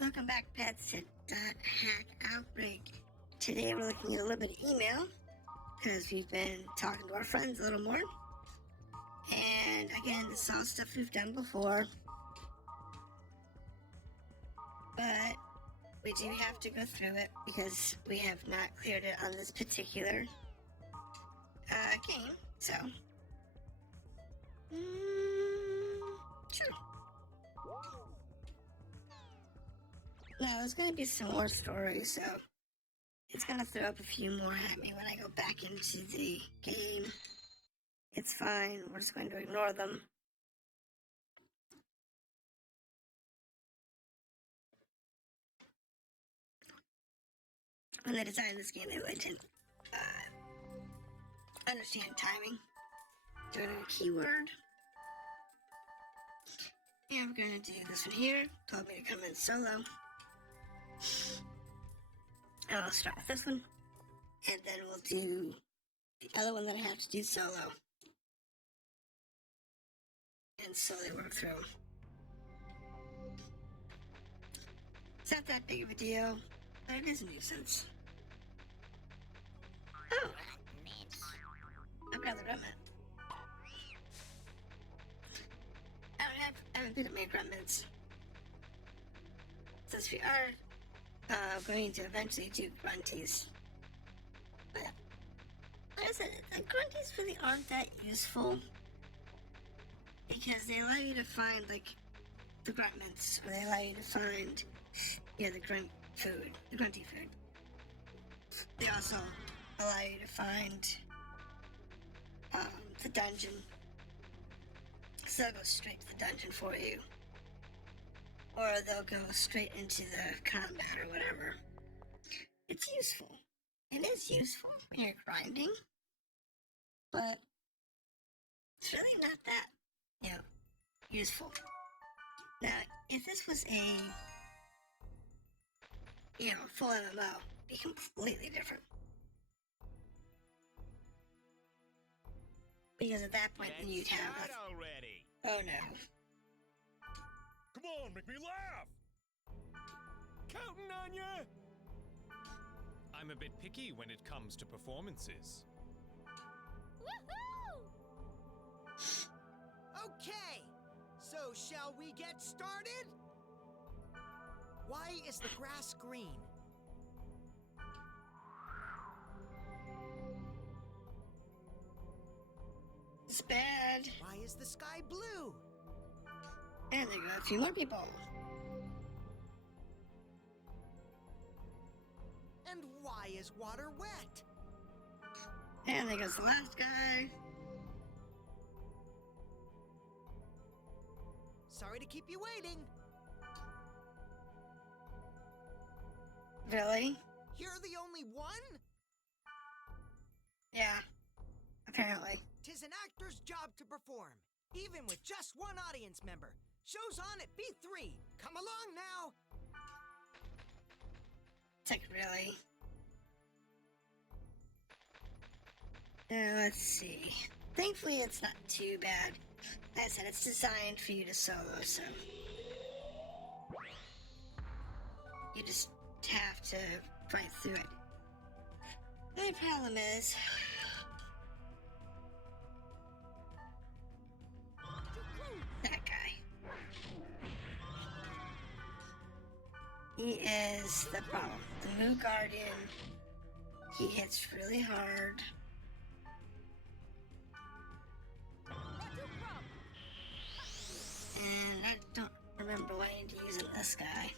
Welcome back, pets, at Hack Outbreak. Today we're looking at a little bit of email because we've been talking to our friends a little more. And again, this is all stuff we've done before, but we do have to go through it because we have not cleared it on this particular game. So, sure. Now, there's going to be some more stories, so it's going to throw up a few more at me when I go back into the game. It's fine. We're just going to ignore them. When they designed this game, they really didn't understand timing. Doing a keyword. And we're going to do this one here. Told me to come in solo. And I'll start with this one. And then we'll do the other one that I have to do solo. And slowly work through. It's not that big of a deal, but it is a nuisance. Oh! I've got the grunt mint. I haven't been at my grunt mints. Since we are going to eventually do grunties. But, like I said, the grunties really aren't that useful. Because they allow you to find, like, the grunt mints, or they allow you to find, the grunt food, the grunty food. They also allow you to find the dungeon. So they'll go straight to the dungeon for you. Or they'll go straight into the combat or whatever. It's useful. It is useful when you're grinding. But it's really not that, useful. Now, if this was a, full MMO, it'd be completely different. Because at that point, then you'd have already. Oh no. Come on, make me laugh! Counting on ya! I'm a bit picky when it comes to performances. Woohoo! Okay, so shall we get started? Why is the grass green? It's bad. Why is the sky blue? And there go a few more people. And why is water wet? And there goes the last guy. Sorry to keep you waiting. Really? You're the only one? Yeah. Apparently. 'Tis an actor's job to perform, even with just one audience member. Show's on at B3. Come along now. It's like, really? Let's see. Thankfully, it's not too bad. Like I said, it's designed for you to solo, so you just have to fight through it. The only problem is, that guy. He is the problem. The Moo Guardian, he hits really hard. And I don't remember what I need to use in this guy.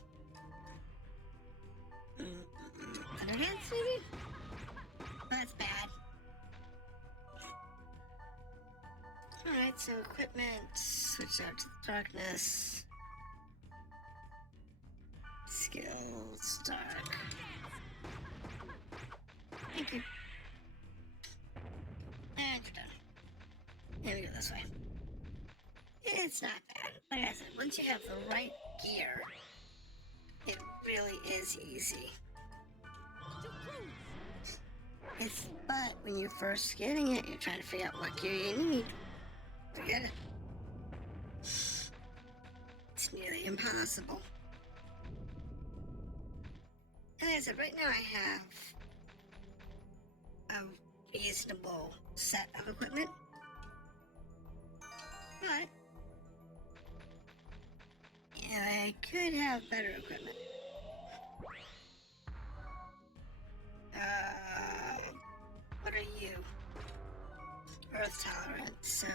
Thunder Dance, maybe? That's bad. Alright, so equipment, switch out to the darkness. Skills, dark. Thank you. And we're done. Here we go this way. It's not bad. Like I said, once you have the right gear, it really is easy. But when you're first getting it, you're trying to figure out what gear you need. Forget it. It's nearly impossible. said, right now I have a reasonable set of equipment. But yeah, I could have better equipment. What are you? Earth tolerant, so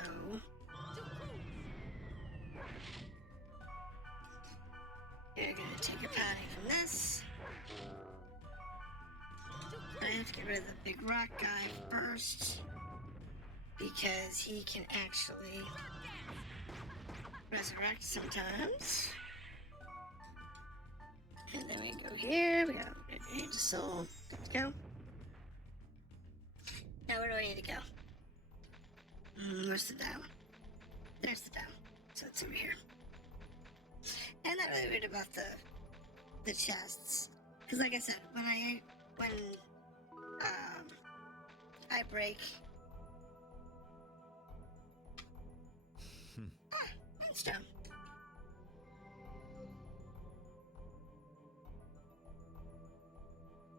you're gonna take a pounding from this. I have to get rid of the big rock guy first because he can actually resurrect sometimes. And then we go here, we got Age of Soul, good to go. Now where do I need to go? Where's the dial? There's the dial, so it's over here. And I'm not really worried about the chests, because like I said, when I break. Stone.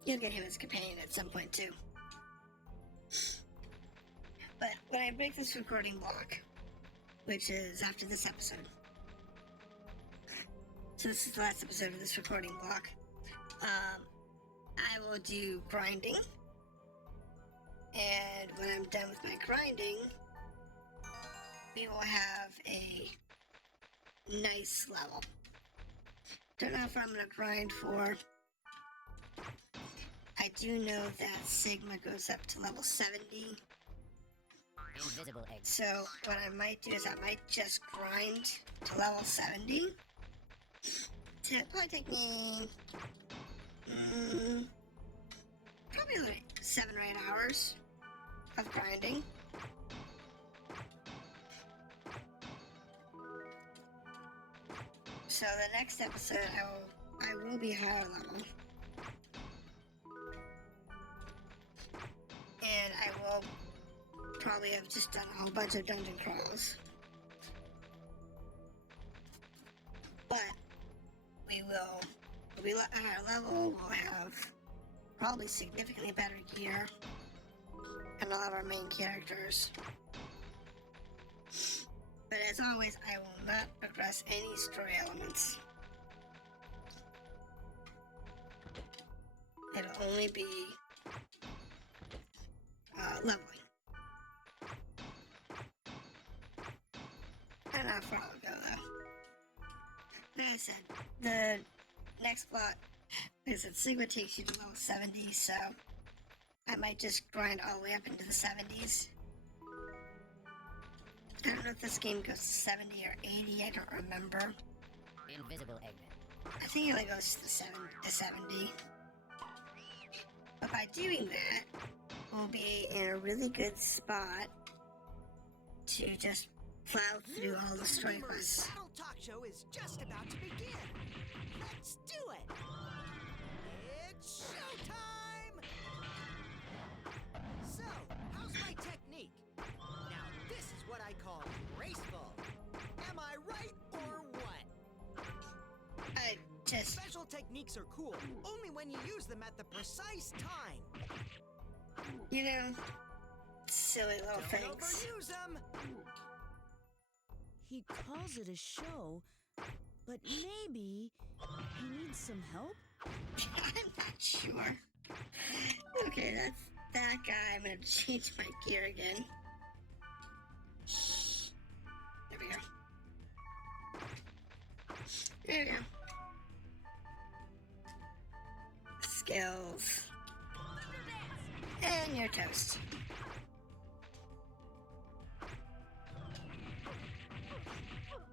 You'll get him as a companion at some point too. But when I break this recording block, which is after this episode, so this is the last episode of this recording block, I will do grinding, and when I'm done with my grinding, we will have a nice level. Don't know if I'm gonna grind for. I do know that Sigma goes up to level 70. Invisible egg. So what I might do is I might just grind to level 70. So it'll probably take me probably like 7 or 8 hours of grinding. So the next episode I will be higher level. And I will probably have just done a whole bunch of dungeon crawls. But we'll be at a higher level, we'll have probably significantly better gear and all of our main characters. But as always, I will not progress any story elements. It'll only be leveling. I don't know how far I'll go though. Like I said, the next plot is that Sigma takes you to level 70, so I might just grind all the way up into the 70s. I don't know if this game goes to 70 or 80, I don't remember. Invisible egg. I think it only goes to 70. But by doing that, we'll be in a really good spot to just plow through all the story quests. The Battle Talk Show is just about to begin. Let's do it! It's showtime! So, how's my technique? Now, this is what I call graceful. Am I right or what? I just... Special techniques are cool, only when you use them at the precise time. You know, silly little Don't things. overuse them! He calls it a show, but maybe he needs some help? I'm not sure. Okay, that's that guy. I'm gonna change my gear again. There we go. There we go. Skills. And you're toast.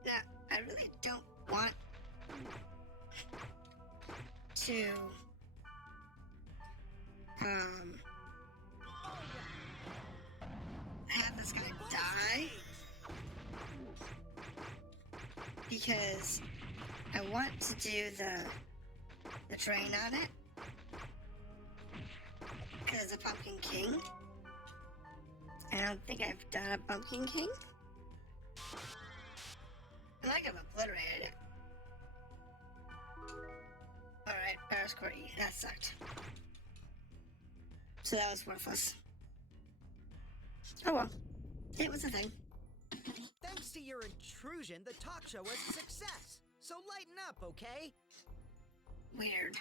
Now, I really don't want to have this guy die because I want to do the train on it because a Pumpkin King. I don't think I've done a Pumpkin King. I like I've obliterated it. Alright, score E. That sucked. So that was worthless. Oh well. It was a thing. Thanks to your intrusion, the talk show was a success. So lighten up, okay? Weird.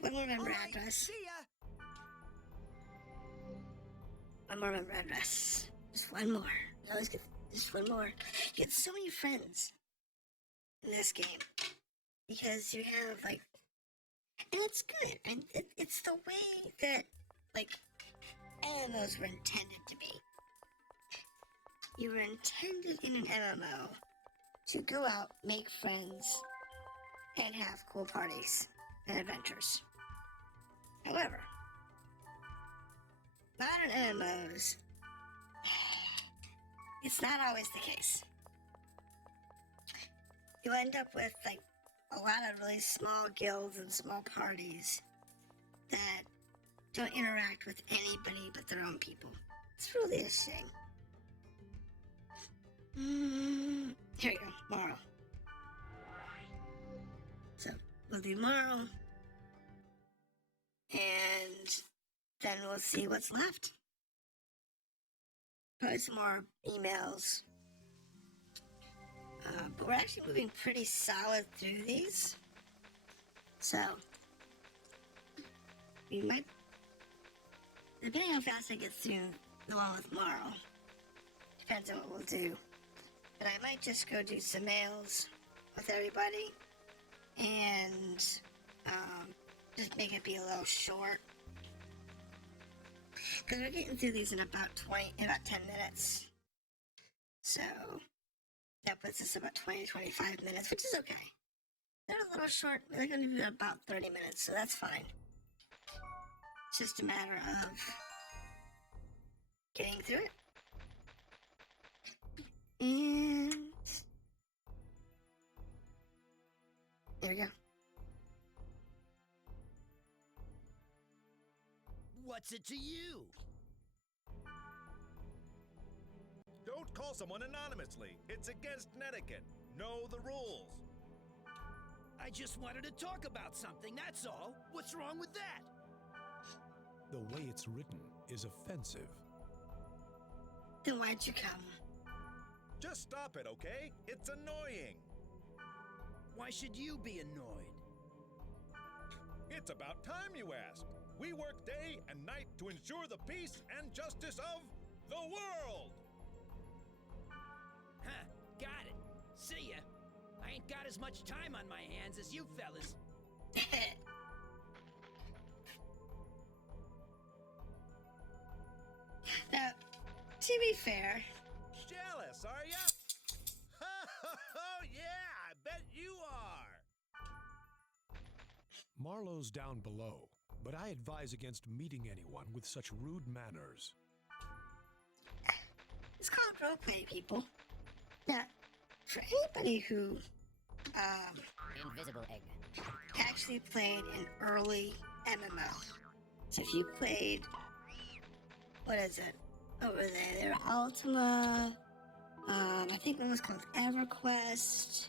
One more member All right, address. see ya. One more member address. Just one more. You always get just one more. You get so many friends in this game because you have like, and it's good. And it's the way that like MMOs were intended to be. You were intended in an MMO to go out, make friends, and have cool parties and adventures. However, modern MMOs, it's not always the case. You end up with like a lot of really small guilds and small parties that don't interact with anybody but their own people. It's really a shame. Here you go, Morrow. So, we'll do Morrow. And then we'll see what's left. Probably some more emails. But we're actually moving pretty solid through these. So, we might, depending on how fast I get through the one with Morrow, depends on what we'll do. But I might just go do some mails with everybody and just make it be a little short. Because we're getting through these in about 10 minutes. So that puts us about 20-25 minutes, which is okay. They're a little short. They're going to be about 30 minutes, so that's fine. It's just a matter of getting through it. And there we go. What's it to you? Don't call someone anonymously. It's against etiquette. Know the rules. I just wanted to talk about something, that's all. What's wrong with that? The way it's written is offensive. Then why'd you come? Just stop it, okay? It's annoying. Why should you be annoyed? It's about time you asked. We work day and night to ensure the peace and justice of the world. Huh, got it. See ya. I ain't got as much time on my hands as you fellas. Now, to be fair, Jealous, are ya? Oh yeah, I bet you are. Marlowe's down below, but I advise against meeting anyone with such rude manners. it's called roleplay, people. Now, for anybody who Invisible egg. actually played an early MMO, so if you played, what is it over there? Ultima. I think one was called EverQuest.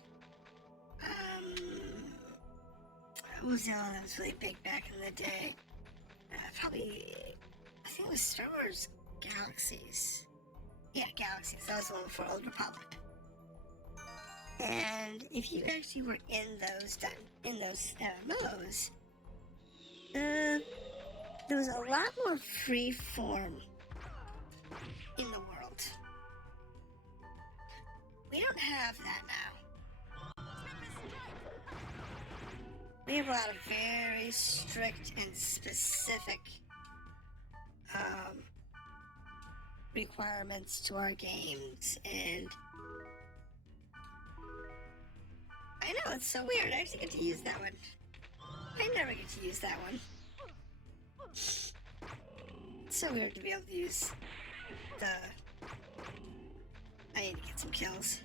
What was the other one that was really big back in the day? Probably, I think it was Star Wars Galaxies. Yeah, Galaxies. That was the one before Old Republic. And if you actually were in those MMOs, there was a lot more free form in the world. We don't have that now. We have a lot of very strict and specific requirements to our games, and I know, it's so weird. I actually get to use that one. I never get to use that one. It's so weird to be able to use the... I need to get some kills,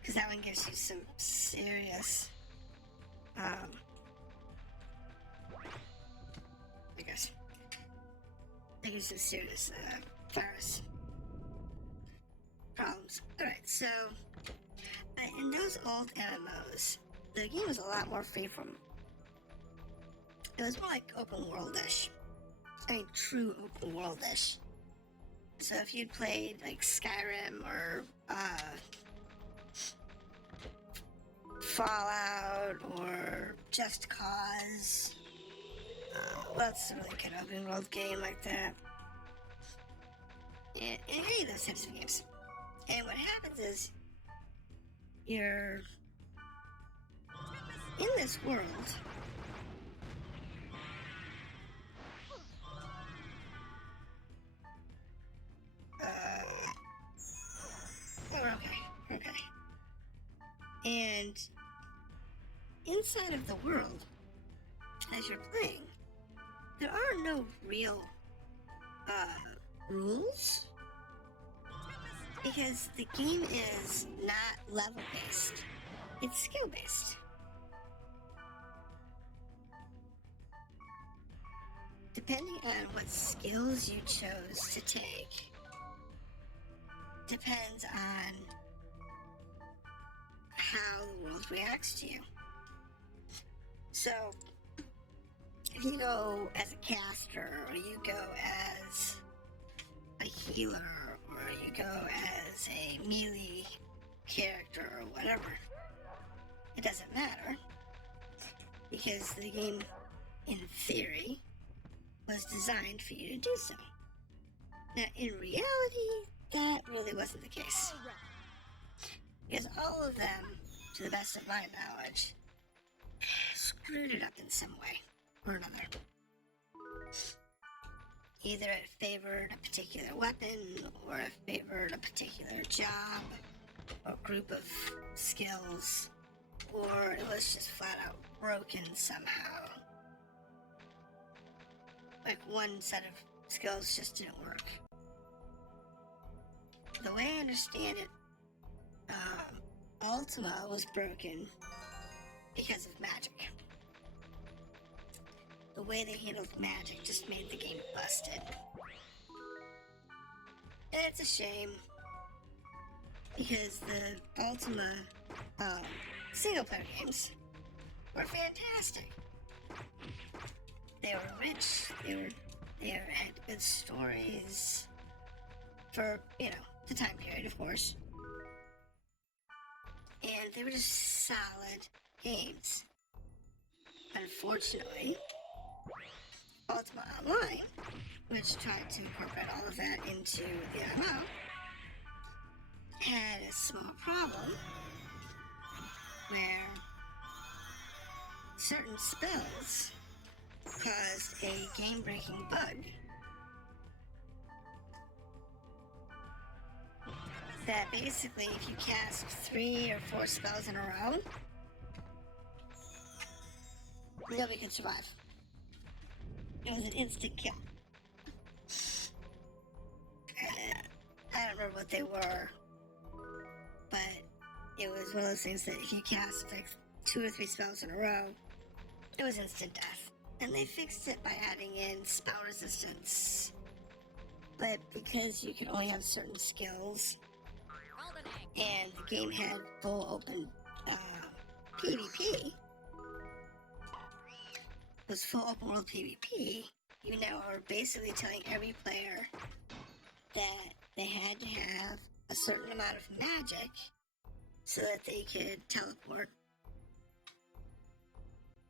because that one gives you some serious, I guess, it gives you serious, virus problems. Alright, so, in those old MMOs, the game was a lot more freeform. It was more like open world-ish. I mean, true open world-ish. So if you'd played like Skyrim or Fallout or Just Cause, what's a really good open world game like that? And any of those types of games. And what happens is you're in this world. Okay. And inside of the world, as you're playing, there are no real rules, because the game is not level based, it's skill based. Depending on what skills you chose to take depends on how the world reacts to you. So, if you go as a caster, or you go as a healer, or you go as a melee character, or whatever, it doesn't matter, because the game, in theory, was designed for you to do so. Now, in reality, that really wasn't the case. Because all of them, to the best of my knowledge, screwed it up in some way or another. Either it favored a particular weapon, or it favored a particular job, or group of skills, or it was just flat out broken somehow. Like one set of skills just didn't work. The way I understand it, Ultima was broken because of magic. The way they handled magic just made the game busted. And it's a shame, because the Ultima single-player games were fantastic. They were rich, they had good stories for, the time period, of course. And they were just solid games. Unfortunately, Ultima Online, which tried to incorporate all of that into the MMO, had a small problem where certain spells caused a game-breaking bug that basically, if you cast 3 or 4 spells in a row, nobody could survive. It was an instant kill. I don't remember what they were, but it was one of those things that if you cast like 2 or 3 spells in a row, it was instant death. And they fixed it by adding in spell resistance. But because you could only have certain skills, and the game had full open PvP, was full open world PvP, you now are basically telling every player that they had to have a certain amount of magic so that they could teleport.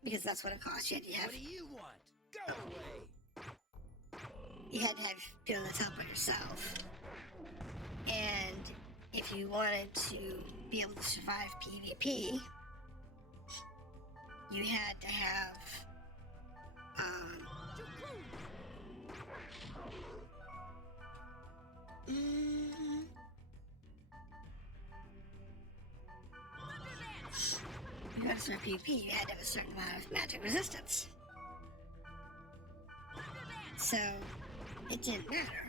Because that's what it costs. You had to have. What do you want? Go away! You had to have be able to teleport yourself. And if you wanted to be able to survive PvP, you had to have you had to survive PvP, you had to have a certain amount of magic resistance. So it didn't matter.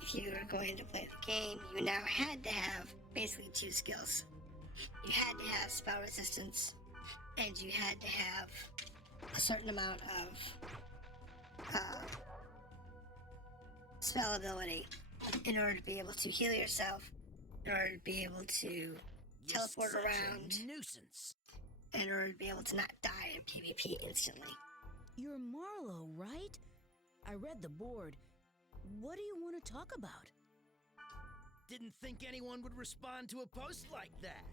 If you were going to play the game, you now had to have basically 2 skills. You had to have spell resistance, and you had to have a certain amount of spell ability in order to be able to heal yourself, in order to be able to You're teleport such around a nuisance. in order to be able to not die in PvP instantly. You're Marlowe, right? I read the board. What do you want to talk about? Didn't think anyone would respond to a post like that.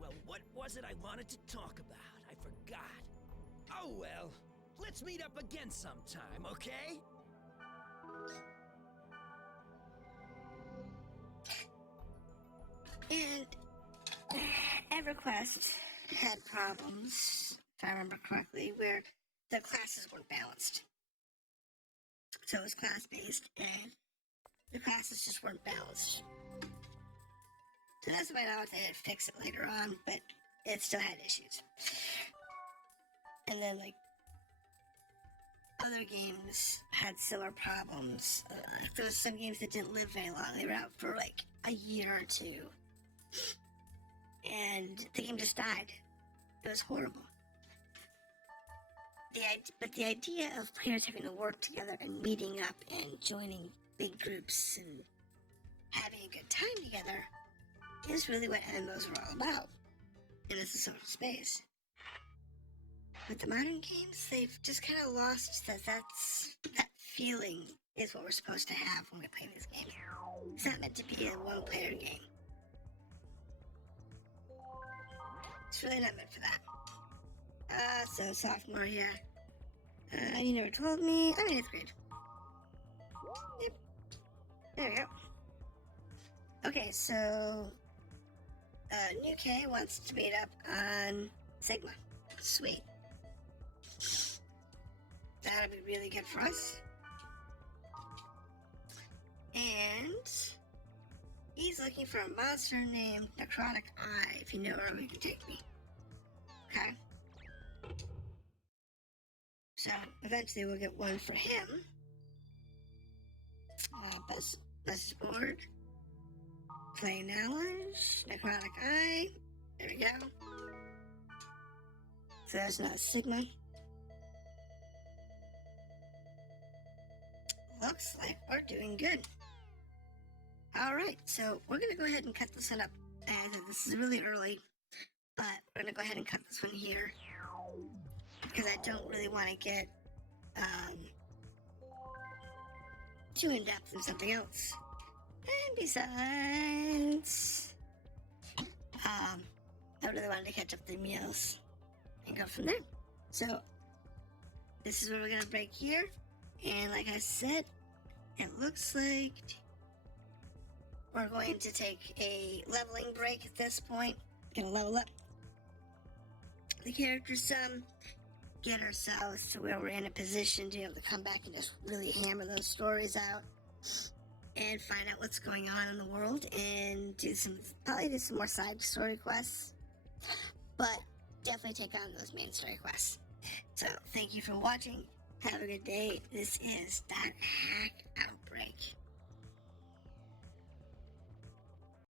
Well, what was it I wanted to talk about? I forgot. Oh well, let's meet up again sometime, okay? And EverQuest had problems, if I remember correctly, where the classes weren't balanced. So it was class-based, and the classes just weren't balanced. So that's why I they did fix it later on, but it still had issues. And then, like, other games had similar problems. There was some games that didn't live very long. They were out for, like, a year or two. And the game just died. It was horrible. But the idea of players having to work together and meeting up and joining big groups and having a good time together is really what MMOs are all about. And it's a social space. With the modern games, they've just kind of lost that feeling is what we're supposed to have when we play these games. It's not meant to be a one-player game. It's really not meant for that. So sophomore here. You never told me. I'm in 8th grade. Yep. There we go. Okay, so New K wants to meet up on Sigma. Sweet. That'll be really good for us. And he's looking for a monster named Necrotic Eye, if you know where we can take me. Okay. So eventually we'll get one for him. Best board. Play knowledge. Necrotic Eye. There we go. So there's not Sigma. Looks like we're doing good. Alright, so we're going to go ahead and cut this one up. And this is really early, but we're going to go ahead and cut this one here. Because I don't really want to get too in-depth in something else. And besides, I really wanted to catch up the meals and go from there. So, this is where we're going to break here. And like I said, it looks like we're going to take a leveling break at this point. Gonna level up the character some, get ourselves to where we're in a position to be able to come back and just really hammer those stories out and find out what's going on in the world and probably do some more side story quests, but definitely take on those main story quests. So thank you for watching. Have a good day. This is Hack Outbreak.